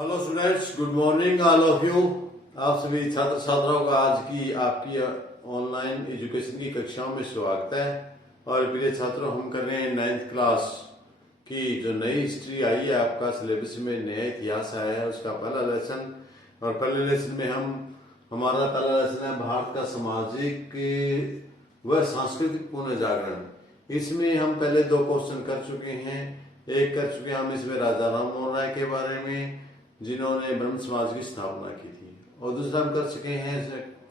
Hello students, good morning all of you. आप सभी छात्र छात्राओं का आज की आपकी ऑनलाइन एजुकेशन की कक्षाओं में स्वागत है। और प्रिय छात्रों, हम कर रहे हैं 9th क्लास की जो नई हिस्ट्री आई है, आपका सिलेबस में नया इतिहास आया है, उसका पहला लेसन। और पहले लेसन में हमारा पहला लेसन है भारत का सामाजिक व सांस्कृतिक पुनर्जागरण। इसमें हम पहले 2 क्वेश्चन कर चुके हैं। एक कर चुके हैं हम इसमें राजा राम मोहन राय के बारे में, जिन्होंने ब्रह्म समाज की स्थापना की थी। और दूसरा हम कर चुके हैं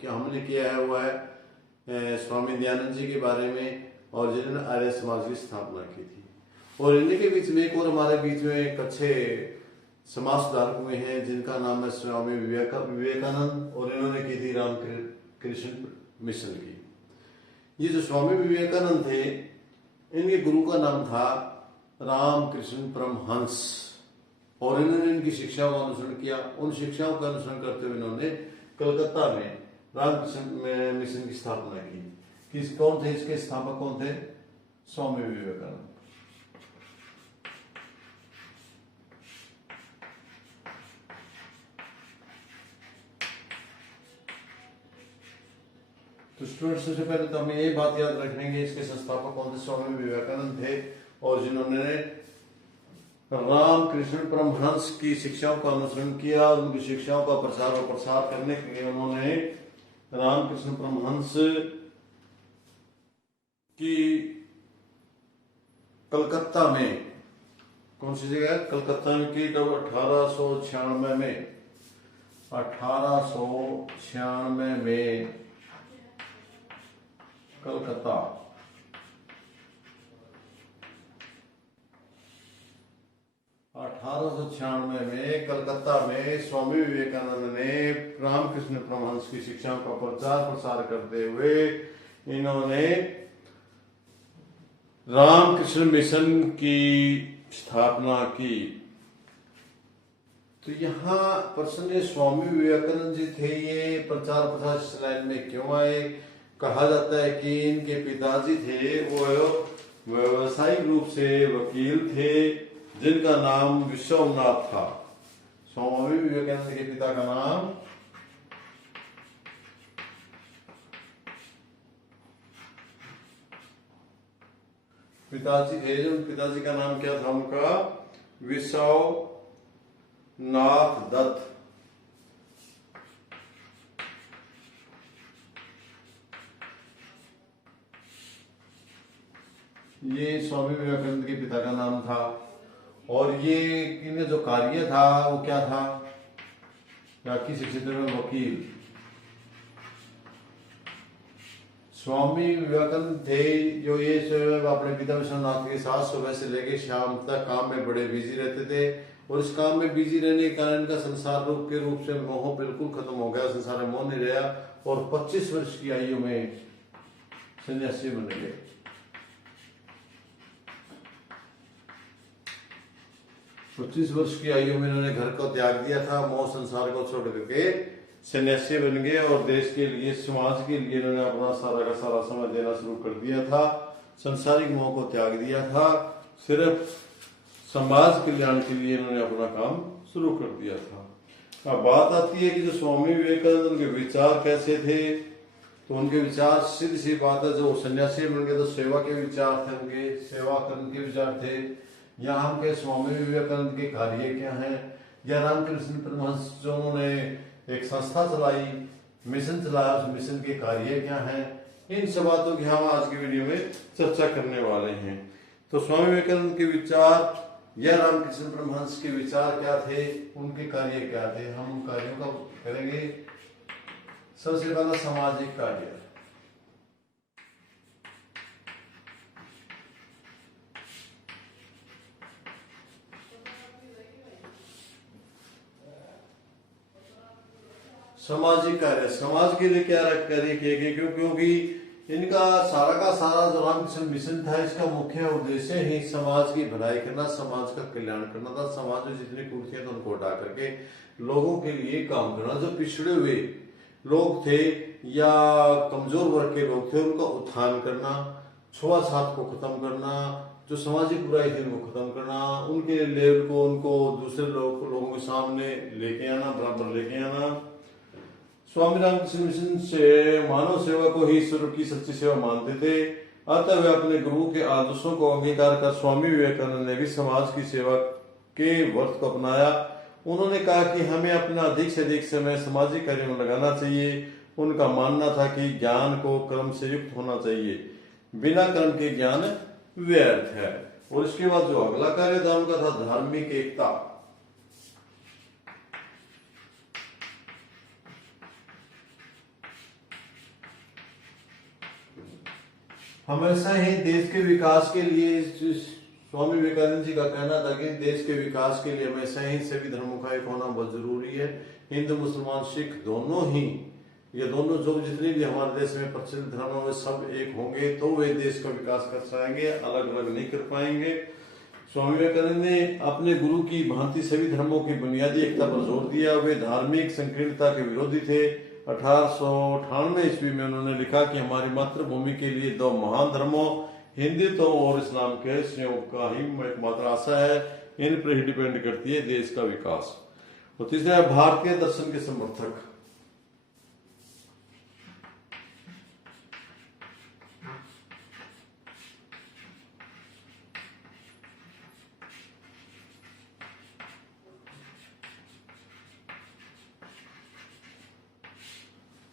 कि हमने किया है वो है स्वामी दयानंद जी के बारे में, और जिन्होंने आर्य समाज की स्थापना की थी। और इन्हीं के बीच में एक और हमारे बीच में एक अच्छे समाज सुधारक हुए हैं, जिनका नाम है स्वामी विवेकानंद, और इन्होंने की थी रामकृष्ण मिशन की। ये जो स्वामी विवेकानंद थे, इनके गुरु का नाम था रामकृष्ण परमहंस, और इन्होंने इनकी शिक्षाओं का अनुसरण किया। उन शिक्षाओं का अनुसरण करते हुए इन्होंने कलकत्ता में रामकृष्ण मिशन की स्थापना की। कौन थे इसके स्थापक? कौन थे? स्वामी विवेकानंद। तो स्टूडेंट, सबसे पहले तो हमें ये बात याद रखेंगे, इसके संस्थापक कौन थे? स्वामी विवेकानंद थे, और जिन्होंने रामकृष्ण परमहंस की शिक्षाओं का अनुसरण किया। उनकी शिक्षाओं का प्रचार और प्रसार करने के लिए उन्होंने रामकृष्ण परमहंस की कलकत्ता में, कौन सी जगह? कलकत्ता में की। कब? 1896 में। 1896 में कलकत्ता। 1896 में कलकत्ता में स्वामी विवेकानंद ने रामकृष्ण परमहंस की शिक्षाओं का प्रचार प्रसार करते हुए इन्होंने रामकृष्ण मिशन की स्थापना की। तो यहाँ प्रश्न है, स्वामी विवेकानंद जी थे, ये प्रचार प्रसार इस लाइन में क्यों आए? कहा जाता है कि इनके पिताजी थे वो व्यवसायिक रूप से वकील थे, जिनका नाम विश्वनाथ था। स्वामी विवेकानंद के पिता का नाम पिताजी थे, जो पिताजी का नाम क्या था? उनका विश्वनाथ दत्त। ये स्वामी विवेकानंद के पिता का नाम था। और ये इनमें जो कार्य था वो क्या था? किसी क्षेत्र में वकील। स्वामी विवेकानंद थे जो ये अपने पिता विश्वनाथ के साथ सुबह से लेकर शाम तक काम में बड़े बिजी रहते थे, और इस काम में बिजी रहने के कारण इनका संसार रूप से मोह बिल्कुल खत्म हो गया, संसार में मोह नहीं रहा, और 25 वर्ष की आयु में सन्यासी बन गए। 25 वर्ष की आयु में इन्होंने घर को त्याग दिया था, मोह संसार को छोड़ करके सन्यासी बन गए, और देश के लिए, समाज के लिए इन्होंने अपना सारा का सारा समय देना शुरू कर दिया था। संसारिक मोह को त्याग दिया था, सिर्फ समाज कल्याण के लिए इन्होंने अपना काम शुरू कर दिया था। अब बात आती है कि जो स्वामी विवेकानंद के विचार कैसे थे, तो उनके विचार सीधी सी बात है, जो सन्यासी बन गए तो सेवा के विचार थे, उनके सेवा करने के विचार थे। यहाँ के स्वामी विवेकानंद के कार्य क्या हैं, या रामकृष्ण परमहंस जो उन्होंने एक संस्था चलाई, मिशन चलाया, उस मिशन के कार्य क्या हैं, इन सब बातों की हम आज की वीडियो में चर्चा करने वाले हैं। तो स्वामी विवेकानंद के विचार या रामकृष्ण परमहंस के विचार क्या थे, उनके कार्य क्या थे, हम उन कार्यों का करेंगे। सबसे पहला सामाजिक कार्य। सामाजिक कार्य, समाज के लिए क्या कार्य किए गए? क्योंकि इनका सारा का सारा जो रामकृष्ण मिशन था, इसका मुख्य उद्देश्य ही समाज की भलाई करना, समाज का कल्याण करना था। समाज में जितनी कुर्सियां थी उनको हटा करके लोगों के लिए काम करना। जो पिछड़े हुए लोग थे या कमजोर वर्ग के लोग थे, उनका उत्थान करना, छुआछूत को खत्म करना, जो सामाजिक बुराई थी उनको खत्म करना, उनके लेवल को उनको दूसरे लोगों के सामने लेके आना, बराबर लेके आना। स्वामी रामकृष्ण मिशन से मानव सेवा को ही ईश्वर की सच्ची सेवा मानते थे। अतः वे अपने गुरु के आदर्शों को अंगीकार कर स्वामी विवेकानंद ने भी समाज की सेवा के व्रत को अपनाया। उन्होंने कहा कि हमें अपना अधिक से अधिक समय सामाजिक कार्य में लगाना चाहिए। उनका मानना था कि ज्ञान को कर्म से युक्त होना चाहिए, बिना कर्म के ज्ञान व्यर्थ है। और इसके बाद जो अगला कार्य था उनका था धार्मिक एकता। हमेशा ही देश के विकास के लिए स्वामी विवेकानंद जी का कहना था कि देश के विकास के लिए हमेशा ही सभी धर्मों का एक होना बहुत जरूरी है। हिंदू, मुसलमान, सिख दोनों ही, ये दोनों जो जितने भी हमारे देश में प्रचलित धर्म है सब एक होंगे तो वे देश का विकास कर पाएंगे, अलग अलग नहीं कर पाएंगे। स्वामी विवेकानंद ने अपने गुरु की भांति सभी धर्मों की बुनियादी एकता पर जोर दिया। वे धार्मिक संकीर्णता के विरोधी थे। 1898 ईस्वी में उन्होंने लिखा कि हमारी मातृभूमि के लिए दो महान धर्मों हिंदुत्व और इस्लाम के संयोग का ही एकमात्र आशा है। इन पर ही डिपेंड करती है देश का विकास। और तीसरा, भारतीय दर्शन के समर्थक।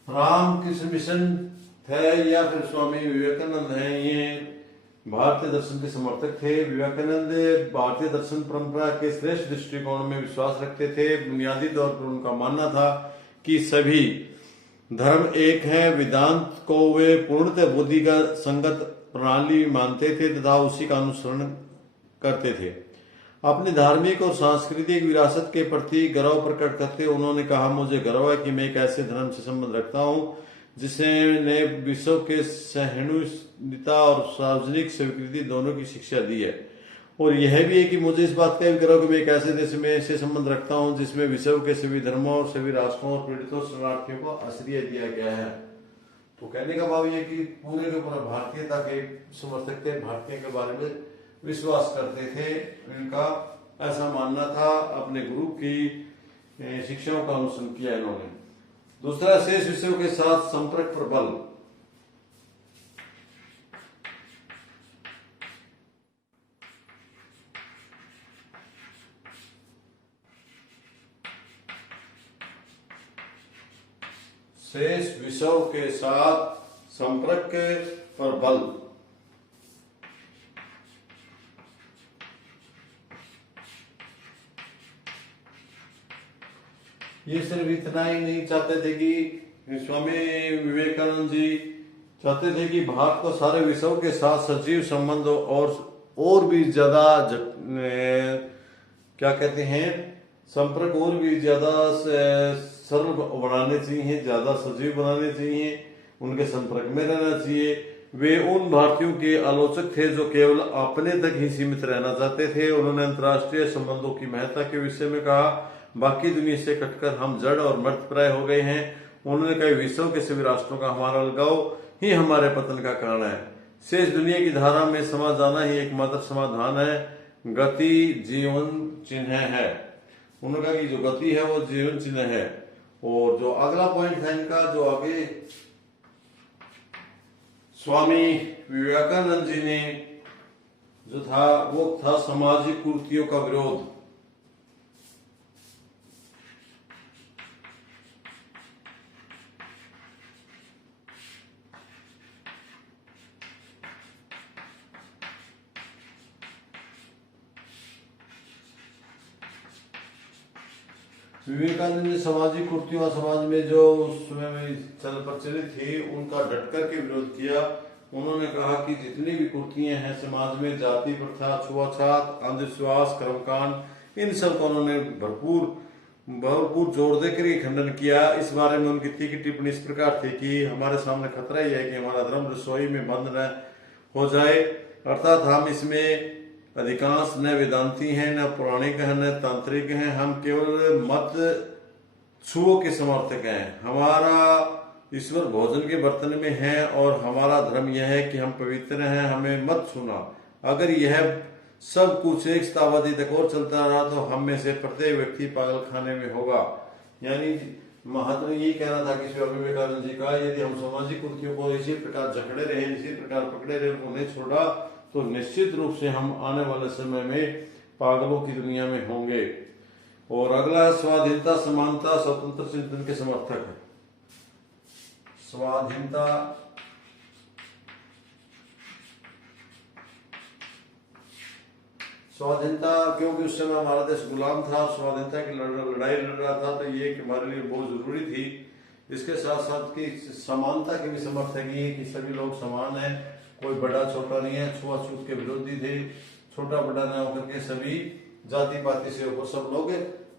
रामकृष्ण मिशन है या फिर स्वामी विवेकानंद है, ये भारतीय दर्शन के समर्थक थे। विवेकानंद भारतीय दर्शन परंपरा के श्रेष्ठ दृष्टिकोण में विश्वास रखते थे। बुनियादी तौर पर उनका मानना था कि सभी धर्म एक है। वेदांत को वे पूर्णतः बुद्धि का संगत प्रणाली मानते थे तथा उसी का अनुसरण करते थे। अपनी धार्मिक और सांस्कृतिक विरासत के प्रति गर्व प्रकट करते उन्होंने कहा, मुझे गर्व है कि मैं एक ऐसे धर्म से संबंध रखता हूँ जिसने विश्व के सहिष्णुता और सार्वजनिक स्वीकृति दोनों की शिक्षा दी है। और यह भी है कि मुझे इस बात का भी गर्व कि मैं एक ऐसे देश में से संबंध रखता हूँ जिसमें विश्व के सभी धर्मों और सभी राष्ट्रों और पीड़ितों शरणार्थियों को आश्रय दिया गया है। तो कहने का भाव यह कि पूरे के पूरा भारतीयता के समर्थक थे, भारतीय के बारे में विश्वास करते थे। इनका ऐसा मानना था, अपने गुरु की शिक्षाओं का अनुसरण किया इन्होंने। दूसरा, शेष विषयों के साथ संपर्क पर बल। शेष विषयों के साथ संपर्क पर बल। ये सिर्फ इतना ही नहीं चाहते थे कि स्वामी विवेकानंद जी चाहते थे कि भारत को सारे विश्व के साथ सजीव संबंध और भी ज्यादा क्या कहते हैं संपर्क और भी ज्यादा सरल बनाने चाहिए, ज्यादा सजीव बनाने चाहिए, उनके संपर्क में रहना चाहिए। वे उन भारतीयों के आलोचक थे जो केवल अपने तक ही सीमित रहना चाहते थे। उन्होंने अंतर्राष्ट्रीय संबंधों की महत्ता के विषय में कहा, बाकी दुनिया से कटकर हम जड़ और मर्तप्राय हो गए हैं। उन्होंने कहा, विश्व के सभी राष्ट्रों का हमारा अलगाव ही हमारे पतन का कारण है। शेष दुनिया की धारा में समा जाना ही एकमात्र समाधान है। गति जीवन चिन्ह है। उन्होंने कहा कि जो गति है वो जीवन चिन्ह है। और जो अगला पॉइंट था इनका, जो आगे स्वामी विवेकानंद जी ने जो था वो था सामाजिक कुरीतियों का विरोध। विवेकानंद ने सामाजिक कुरीतियों समाज में जो उस समय में चल प्रचलित थी उनका डटकर के विरोध किया। उन्होंने कहा कि जितनी भी कुरीतियां हैं समाज में, जाति प्रथा, छुआछात, अंधविश्वास, कर्मकांड, इन सब को उन्होंने भरपूर जोर देकर ही खंडन किया। इस बारे में उनकी तीखी टिप्पणी इस प्रकार थी कि हमारे सामने खतरा ही है कि हमारा धर्म रसोई में बंद न हो जाए, अर्थात हम इसमें अधिकांश न वेदांती हैं, न पौराणिक हैं, न तांत्रिक हैं। हम केवल मत छुओं के समर्थक हैं। हमारा ईश्वर भोजन के बर्तन में है और हमारा धर्म यह है कि हम पवित्र हैं, हमें मत छूना। अगर यह सब कुछ एक शताब्दी तक और चलता रहा तो हम में से प्रत्येक व्यक्ति पागल खाने में होगा। यानी महात्मा यही कहना था कि स्वामी विवेकानंद जी का, यदि हम सामाजिक कुर्तियों को इसी प्रकार जकड़े रहे, इसी प्रकार पकड़े रहे, उनको नहीं छोड़ा तो निश्चित रूप से हम आने वाले समय में पागलों की दुनिया में होंगे। और अगला स्वाधीनता, समानता, स्वतंत्र चिंतन के समर्थक है। स्वाधीनता, स्वाधीनता, क्योंकि उस समय हमारा देश गुलाम था, स्वाधीनता की लड़ाई लड़ रहा था, तो ये हमारे लिए बहुत जरूरी थी। इसके साथ साथ की समानता के भी समर्थक है कि सभी लोग समान हैं, कोई बड़ा छोटा नहीं है, छुआछूत के विरोधी थे, छोटा बड़ा न होकर के सभी जाति पाति से होकर सब लोग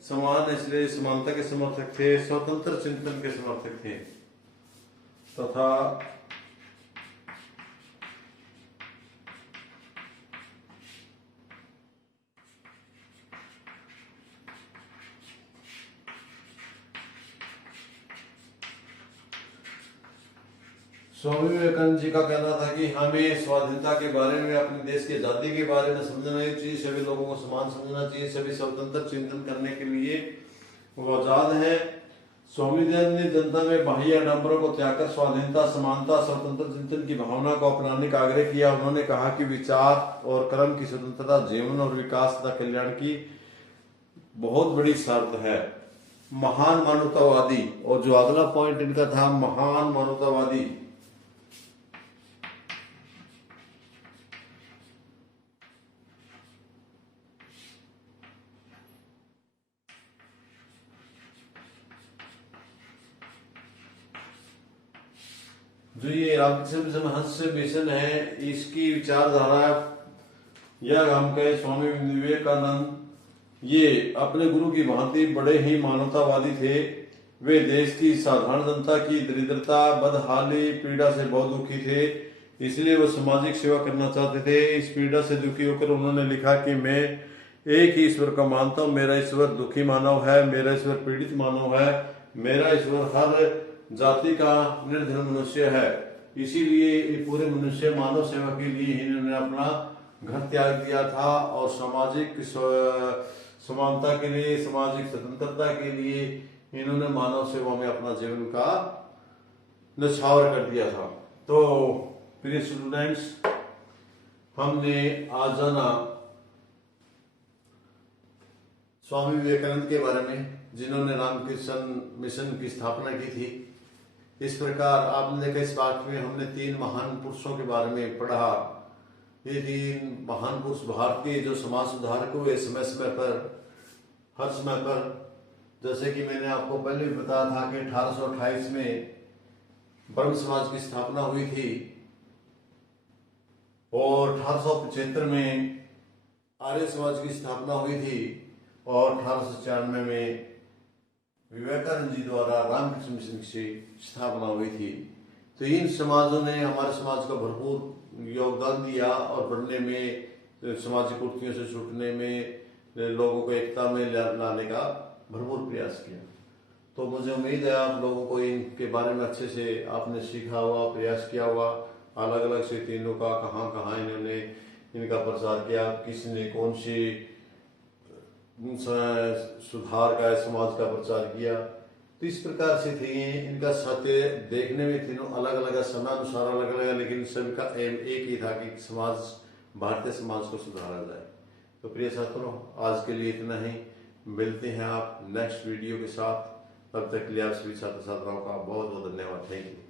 समान, इसलिए समानता के समर्थक थे। स्वतंत्र चिंतन के समर्थक थे तथा स्वामी विवेकानंद जी का कहना था कि हमें स्वाधीनता के बारे में, अपने देश की आजादी के बारे में समझना चाहिए, सभी लोगों को समान समझना चाहिए, सभी स्वतंत्र चिंतन करने के लिए वो आजाद है। स्वामी दयानंद ने जनता में बाह्य आडंबरों को त्याग कर स्वाधीनता, समानता, स्वतंत्र चिंतन की भावना को अपनाने का आग्रह किया। उन्होंने कहा कि विचार और कर्म की स्वतंत्रता जीवन और विकास तथा कल्याण की बहुत बड़ी शर्त है। महान मानवतावादी, और जो अगला पॉइंट इनका था महान मानवतावादी, जो ये रामकृष्ण हंस मिशन है, इसकी विचारधारा, यह हम कहे स्वामी विवेकानंद, ये अपने गुरु की भांति बड़े ही मानवतावादी थे। वे देश की साधारण जनता की दरिद्रता, बदहाली, पीड़ा से बहुत दुखी थे, इसलिए वो सामाजिक सेवा करना चाहते थे। इस पीड़ा से दुखी होकर उन्होंने लिखा कि मैं एक ही ईश्वर को मानता हूँ, मेरा ईश्वर दुखी मानव है, मेरा ईश्वर पीड़ित मानव है, मेरा ईश्वर हर जाति का निर्धन मनुष्य है। इसीलिए पूरे मनुष्य मानव सेवा के लिए इन्होंने अपना घर त्याग दिया था और सामाजिक समानता के लिए, सामाजिक स्वतंत्रता के लिए इन्होंने मानव सेवा में अपना जीवन का न्यौछावर कर दिया था। तो प्रिय स्टूडेंट्स, हमने आज जाना स्वामी विवेकानंद के बारे में, जिन्होंने रामकृष्ण मिशन की स्थापना की थी। इस प्रकार आपने देखा इस पाठ में हमने 3 महान पुरुषों के बारे में पढ़ा। ये 3 महान पुरुष भारतीय जो समाज सुधारक हुए समय समय पर, हर समय पर, जैसे कि मैंने आपको पहले भी बताया था कि 1828 में ब्रह्म समाज की स्थापना हुई थी और 1875 में आर्य समाज की स्थापना हुई थी और 1896 में विवेकानंद जी द्वारा रामकृष्ण मिशन की स्थापना हुई थी। तो इन समाजों ने हमारे समाज का भरपूर योगदान दिया और बढ़ने में, सामाजिक कुर्तियों से छूटने में, लोगों को एकता में लाने का भरपूर प्रयास किया। तो मुझे उम्मीद है आप लोगों को इनके बारे में अच्छे से आपने सीखा हुआ, प्रयास किया हुआ। अलग अलग से तीनों का कहाँ कहाँ इन्होंने इनका प्रचार किया, किसने कौन सी सुधार का, समाज का प्रचार किया। तो इस प्रकार से थे इनका सत्य देखने में तीनों अलग अलग, समय अनुसार अलग अलग, लेकिन सभी का एम एक ही था कि समाज, भारतीय समाज को सुधारा जाए। तो प्रिय छात्रों, आज के लिए इतना ही। मिलते हैं आप नेक्स्ट वीडियो के साथ। तब तक के लिए आप सभी छात्र छात्राओं का बहुत बहुत धन्यवाद। Thank you.